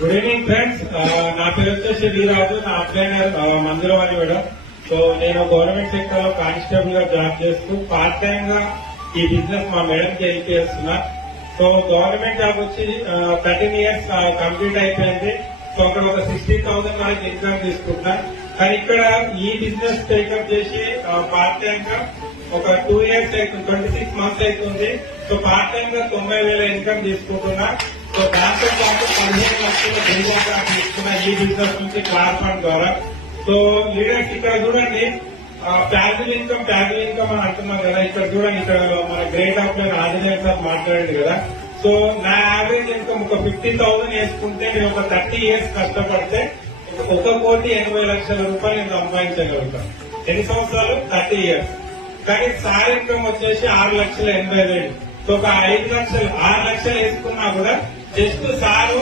Good evening friends. నా పేరు వచ్చేసి వీరాజు. నా అప్లైనర్ మంజులవాణి మేడం. సో నేను గవర్నమెంట్ సెక్టర్ లో కానిస్టేబుల్ గా జాబ్ చేస్తూ పార్ట్ టైం గా ఈ బిజినెస్ మా మేడంకి హెల్ప్ చేస్తున్నా. సో గవర్నమెంట్ జాబ్ వచ్చి 13 years కంప్లీట్ అయిపోయింది. సో అక్కడ ఒక 60,000 వరకు ఇన్కమ్ తీసుకుంటున్నా. కానీ ఇక్కడ ఈ బిజినెస్ టేకప్ చేసి పార్ట్ టైం గా ఒక 2 years అవుతుంది, 26 months అవుతుంది. సో పార్ట్ టైం గా 90,000 ఇన్కమ్ తీసుకుంటున్నా. సో దాంతో పాటు 15 లక్షల బిల్గా తీసుకున్న ఈ బిజినెస్ నుంచి క్లాస్ ఫండ్ ద్వారా. సో లీడర్స్ ఇక్కడ చూడండి, ప్యాసివ్ ఇన్కమ్ అని అంటున్నాం కదా. ఇక్కడ చూడండి, ఇక్కడ మన గ్రేట్ అప్లైన్ ఆంజనేయ సార్ మాట్లాడింది కదా. సో నా యావరేజ్ ఇన్కమ్ ఒక 50,000 వేసుకుంటే నేను ఒక 30 years కష్టపడితే 1,80,00,000 రూపాయలు నేను సంపాదించగలుగుతాను. ఎన్ని సంవత్సరాలు? 30 years. కానీ సార్ ఇన్కమ్ వచ్చేసి 6,80,000. సో ఒక 5 లక్షలు 6 లక్షలు వేసుకున్నా కూడా జస్ట్ సారు